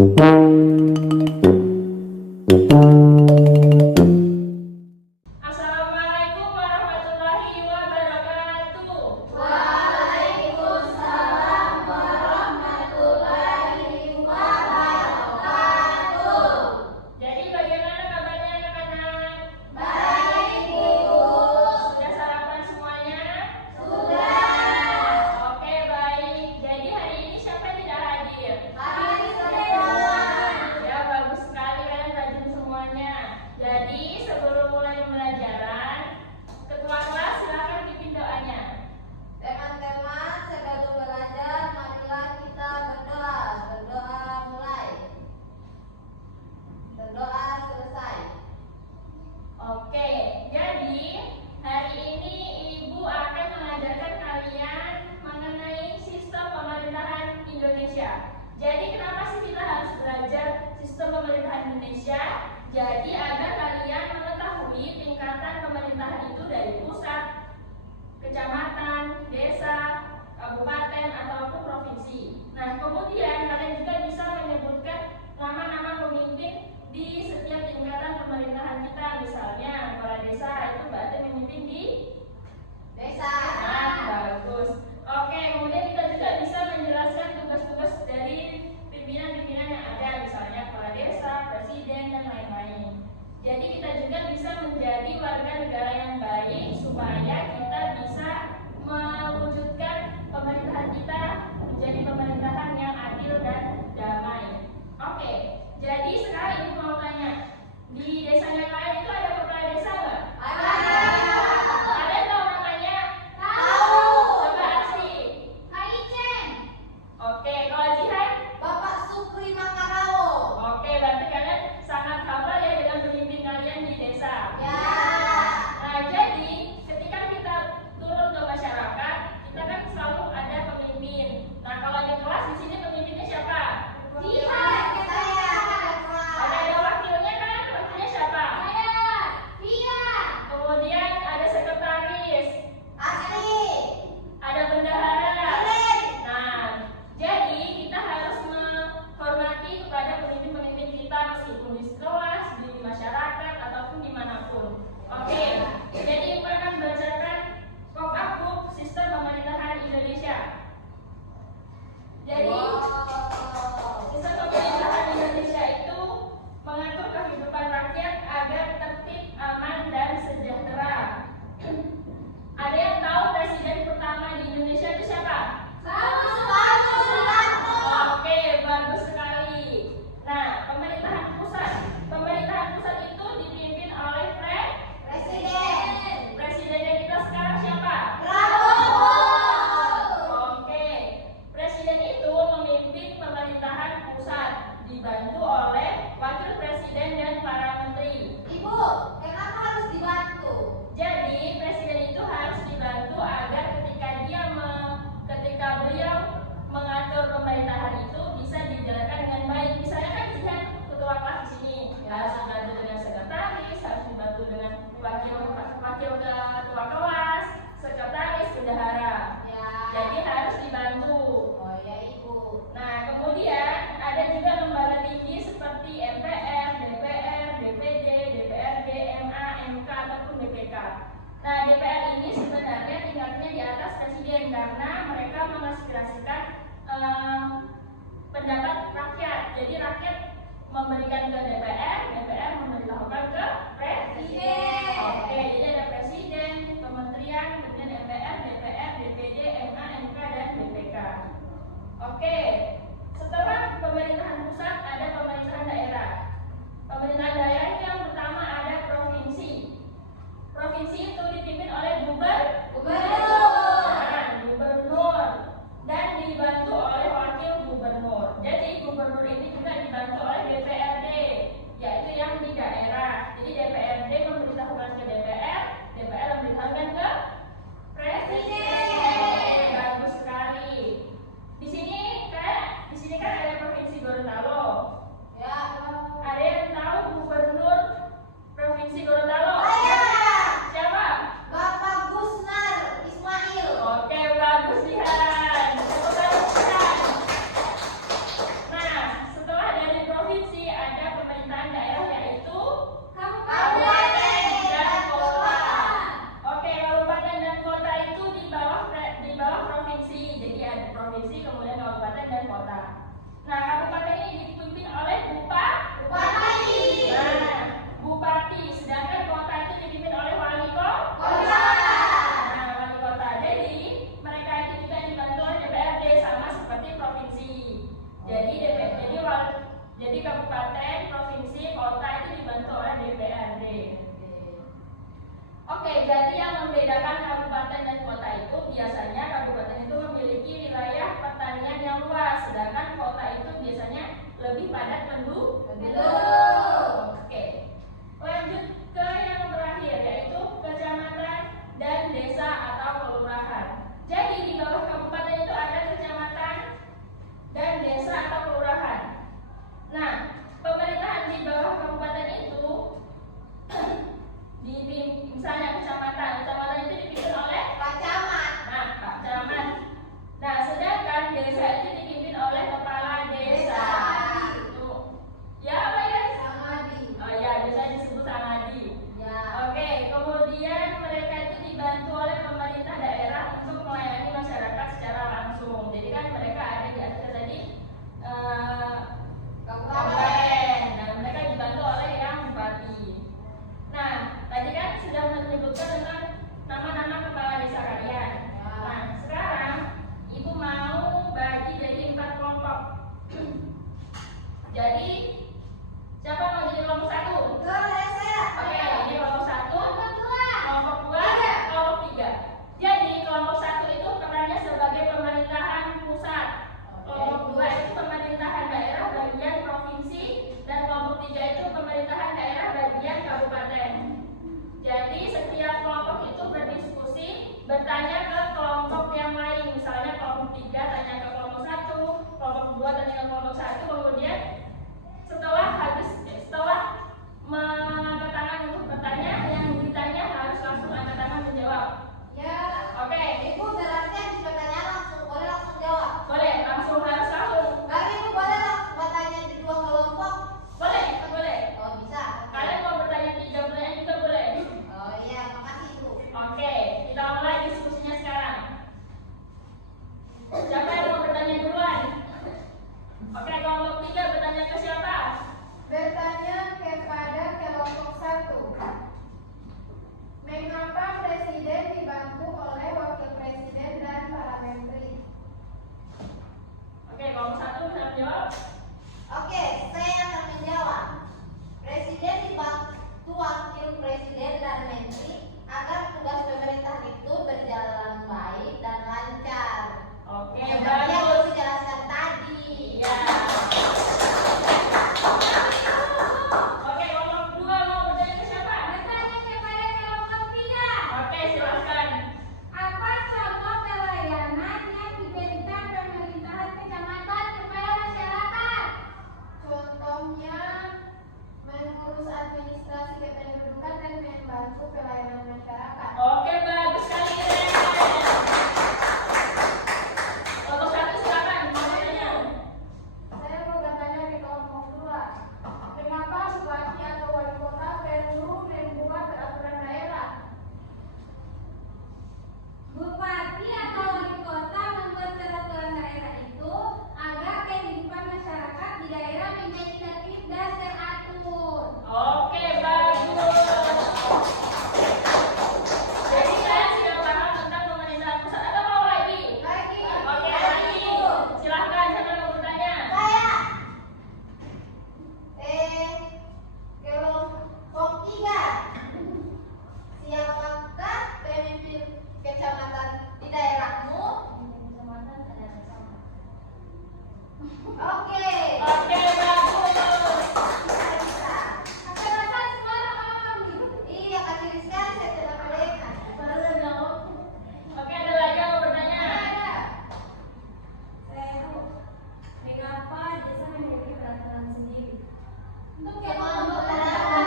Assalamualaikum warahmatullahi wabarakatuh. Waalaikumsalam warahmatullahi wabarakatuh. Jadi bagaimana kabarnya anak-anak? Baik, Ibu. Sudah sarapan semuanya? Sudah. Oke, baik. Jadi hari ini siapa yang tidak hadir? Kami semua. Ya, bagus sekali, kalian rajin semuanya. Jadi sebelum mulai pembelajaran, ketua kelas silakan pimpin doanya. Teman-teman, sebelum belajar, marilah kita berdoa. Berdoa mulai. Berdoa selesai. Oke, jadi hari ini Ibu akan mengajarkan kalian mengenai sistem pemerintahan Indonesia. Jadi kenapa sih kita harus belajar sistem pemerintahan Indonesia? Jadi agar kalian mengetahui tingkatan pemerintahan itu dari pusat, kecamatan, desa, kabupaten, ataupun provinsi. Nah, kemudian kalian juga bisa menyebutkan nama-nama pemimpin di setiap tingkatan pemerintahan kita. Misalnya kepala desa itu berarti memimpin di Desa. nah, bagus. Oke, kemudian kita juga bisa menjelaskan tugas-tugas dari pimpinan-pimpinan yang ada, misalnya kepala desa, presiden, dan lain-lain. Jadi kita juga bisa menjadi warga negara yang baik supaya kita bisa mewujudkan pemerintahan kita menjadi pemerintahan yang adil dan damai. Oke, jadi sekarang Ibu mau tanya, di desanya kalian itu ada kepala desa nggak? Ada. Kalian tahu namanya? Tahu. Coba asli. Kak Icen. Oke, kalau Jihan? Bapak Supri Makarawo. Oke, berarti kalian sangat hafal ya dengan pemimpin kalian di desa. Ya. Nah, jadi ketika kita turun ke masyarakat, kita kan selalu ada pemimpin. Nah, kalau di kelas di sini pemimpinnya siapa? Jihan. Saya. Ada wakilnya kan? Wakilnya siapa? Saya. Iya. Kemudian ada sekretaris, Asli. ada bendahara. Keren. Nah, jadi kita harus menghormati kepada pemimpin-pemimpin kita meskipun di kelas, di masyarakat, ataupun dimanapun. Oke, jadi Ibu akan membacakan Kopakbuk Sistem Pemerintahan Indonesia. Jadi, sistem pemerintahan Indonesia itu mengatur kehidupan rakyat agar tertib, aman, dan sejahtera. Ada yang tahu presiden pertama di Indonesia itu siapa? Oke, bagus sekali. Nah, pemerintahan pusat itu dipimpin oleh Presiden. presidennya kita sekarang siapa? Prabowo. Oke, presiden itu memimpin pemerintahan pusat dibantu oleh wakil presiden dan para menteri. Ibu, kenapa harus dibantu? Jadi presiden itu harus dibantu agar ketika beliau mengatur pemerintahan itu bisa dijalankan dengan baik. Misalnya kan Jihan ketua kelas di sini harus dibantu dengan sekretaris, harus dibantu dengan wakil ketua kelas, sekretaris, bendahara. Ya. Jadi harus dibantu. Oh ya, Ibu. Nah, kemudian ada juga lembaga tinggi seperti MPR, DPR, DPD, DPRD, MA, MK, ataupun BPK. Nah, DPR ini sebenarnya tingkatnya di atas presiden karena mereka mengaspirasikan pendapat rakyat. Jadi rakyat memberikan ke DPR, DPR memberitahukan ke presiden. Oke, jadi ada presiden, kementerian, kemudian MPR, DPR, DPD, MA, MK, dan BPK. Oke, setelah pemerintahan pusat ada pemerintahan daerah. Pemerintahan daerah itu yang pertama ada provinsi. Provinsi itu dipimpin oleh gubernur dan dibantu oleh wakil gubernur. Jadi gubernur ini juga dibantu oleh DPRD, yaitu yang di daerah. Jadi DPRD memberitahukan ke DPR, DPR memberitahukan ke presiden. Bagus sekali. Di sini kan ada provinsi Gorontalo. Ya. Ada yang tahu gubernur provinsi Gorontalo? Siapa? Bapak Gusnar Ismail. Oke, bagus Jihan. Tepuk tangan. Nah, setelah dari provinsi, kemudian kabupaten dan kota. Nah, kabupaten ini dipimpin oleh Bupati. Nah, bupati, sedangkan kota itu dipimpin oleh wali kota. Nah, wali kota. Jadi mereka itu juga dibantu oleh DPRD sama seperti provinsi. Jadi kabupaten, provinsi, kota itu dibantu oleh DPRD. Oke, jadi yang membedakan kabupaten dan kota itu biasanya kabupaten itu memiliki wilayah pertanian yang luas, sedangkan kota itu biasanya lebih padat penduduk. Oke, lanjut ke yang terakhir yaitu kecamatan dan desa atau kelurahan. Jadi di bawah kabupaten itu ada kecamatan dan desa atau kelurahan. Nah, pemerintahan di bawah kabupaten itu misalnya kecamatan itu dipimpin oleh Pak Camat. Pak Camat. Nah, sedangkan desa itu dipimpin oleh kepala desa. Itu. Ya apa ya? Samadi. Oh ya, desa disebut samadi. Ya. Oke, kemudian mereka itu dibantu oleh pemerintah daerah untuk melayani masyarakat secara langsung. Jadi kan mereka ada di atas tadi kabupaten. Nah, mereka dibantu oleh yang bupati. Nah, tadi kan sudah menyebutkan tentang nama-nama kepala desa kalian. Nah, sekarang ibu mau bagi jadi 4 kelompok. Jadi siapa mau jadi kelompok 1? Oke, ini kelompok 1, kelompok 2, kelompok 3. Jadi kelompok 1 itu perannya sebagai pemerintahan pusat. Kelompok 2 itu pemerintahan daerah bagian provinsi, dan kelompok 3 itu pemerintahan daerah bagian kabupaten. Jadi setiap kelompok itu berdiskusi, bertanya ke kelompok yang lain. Misalnya kelompok 3 tanya ke kelompok 1, kelompok 2 tanya ke kelompok 1, kemudian setelah mengangkat tangan untuk bertanya, yang ditanya harus langsung angkat tangan menjawab. Ya. Oke, Ibu berarti habis bertanya langsung boleh langsung jawab. boleh langsung harus langsung. Bagi Ibu boleh langsung bertanya di 2 kelompok. Boleh. Oh bisa. Kalian mau bertanya 3 pertanyaan juga boleh. Oh iya, makasih Ibu. Oke, kita mulai diskusinya sekarang. Siapa yang mau bertanya duluan? Oke, kelompok 3 bertanya ke siapa? Bertanya kepada kelompok 1. Mengapa presiden dibantu oleh wakil presiden dan para menteri? Oke, kelompok 1 bisa menjawab. Oke, saya akan menjawab. Presiden dibantu wakil presiden dan menteri agar tugas pemerintah itu berjalan baik dan lancar. Oke, Seperti yang bagus. Ibu jelaskan tadi. Iya. Oke, kelompok 2 mau bertanya ke siapa? Bertanya kepada kelompok 3. Oke, silakan. Apa contoh pelayanan yang diberikan pemerintahan kecamatan kepada masyarakat? Contohnya mengurus administrasi kependudukan dan membantu pelayanan masyarakat. Oke, bagus sekali. Kelompok 1 silakan mau bertanya. Saya mau bertanya ke kelompok 2. Mengapa bupati atau wali kota perlu membuat peraturan daerah? Bupati atau wali kota membuat peraturan daerah itu agar kehidupan masyarakat di daerah menjadi tertib dan teratur. Oke, bagus. Jadi kalian sudah paham tentang pemerintahan pusat atau mau lagi? Lagi. Oke, lagi. Silahkan, siapa yang mau bertanya? Saya. Kelompok 3. Siapakah pemimpin kecamatan di daerahmu? Oke. Oke, bagus. Bisa. Masyarakat semua paham. Iya, kasih sekali saya tidak mendengar. Oke, ada lagi yang mau bertanya? Mengapa desa memiliki peraturan sendiri? Untuk Kelompok berapa?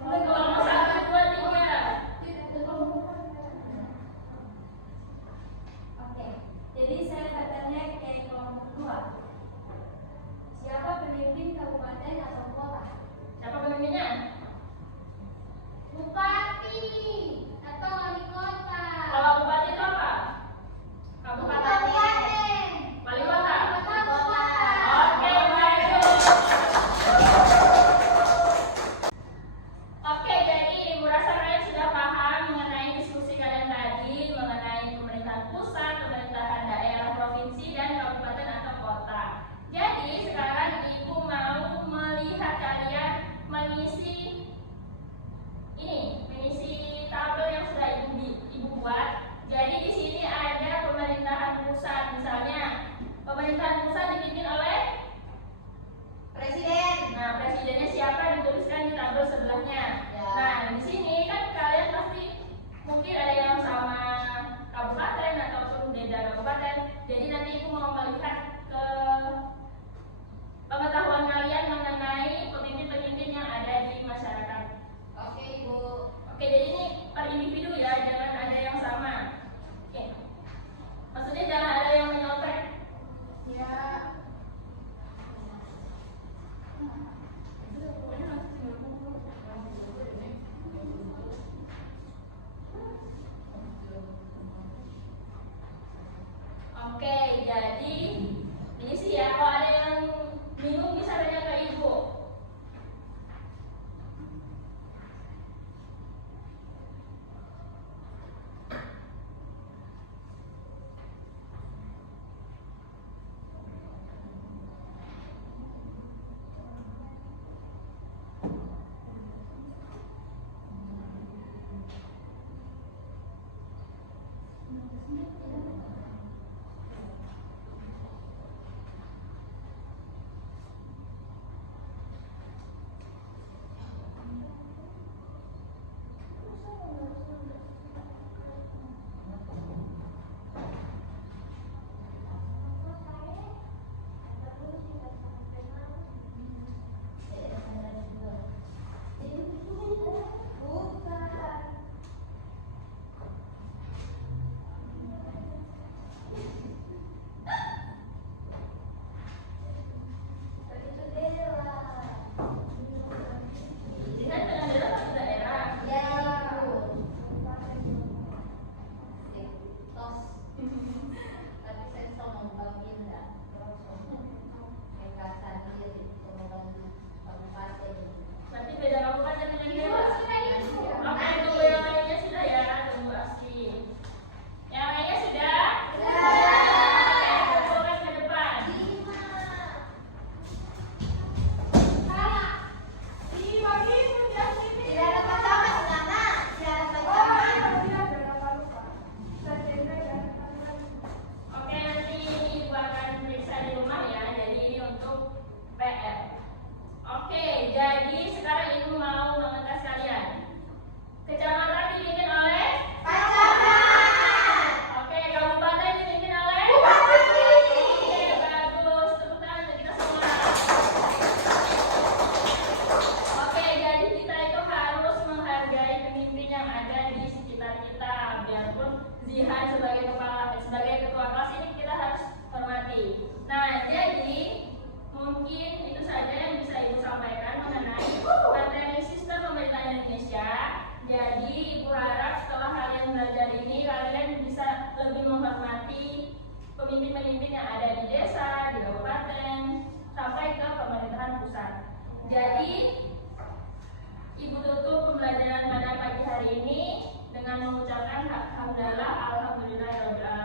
Untuk kelompok 1, 2, 3. Oke, jadi saya bertanya ke kelompok 2. Siapa pemimpin kabupaten atau kota? Siapa pemimpinnya? Bupati atau wali kota? Kalau bupati itu apa? Kabupaten. Bupati. Pemerintahan pusat dipimpin oleh Presiden. Nah, presidennya siapa dituliskan di tabel sebelahnya. Ya. Nah, di sini kan kalian pasti mungkin ada yang sama kabupaten ataupun beda kabupaten. Jadi nanti aku mau melihat ke pengetahuan kalian mengenai pemimpin-pemimpin yang ada di masyarakat. Oke, Ibu. Oke, jadi ini per individu ya, jangan ada yang sama. Oke. Maksudnya jangan ada yang menyontek. Ya. Oke, jadi ini sih ya, kalau ada yang bingung bisa tanya ke ibu. Dengan daerah atau daerah? Ya, Ibu. Sip. Tos. Tapi saya sama Bang Indra. Kekasih sama Bang Kabupaten. Berarti beda kabupaten dengan Ibu daerah. sudah Ibu. Oke, tunggu yang lainnya sudah ya, tunggu Aski. Yang lainnya sudah? Sudah. Oke, kumpulkan ke depan. Salah. Di bagi sudah sini. Tidak ada pasangan, Nana. Tidak ada Oh, pasangan. iya, jangan lupa. Sajenda ya. Oke, nanti ibu akan periksa di rumah ya. Jadi ini untuk PR. Oke, jadi sekarang ibu mau mengetes kalian. Kecamatan dipimpin oleh? Pasangan. Oke, kabupaten dipimpin oleh? Bupati. Oke, bagus. Tepuk tangan untuk kita semua. Oke, jadi kita itu harus menghargai pemimpin yang ada di sekitar kita. Biarpun Zihan sebagai ketua kelas ini kita harus hormati. Nah, jadi mungkin itu saja yang bisa ibu sampaikan mengenai materi sistem pemerintahan Indonesia. Jadi ibu harap setelah kalian belajar ini kalian bisa lebih menghormati pemimpin-pemimpin yang ada di desa, di kabupaten, sampai ke pemerintahan pusat. Jadi ibu tutup pembelajaran pada pagi hari ini dengan mengucapkan hamdalah alhamdulillah.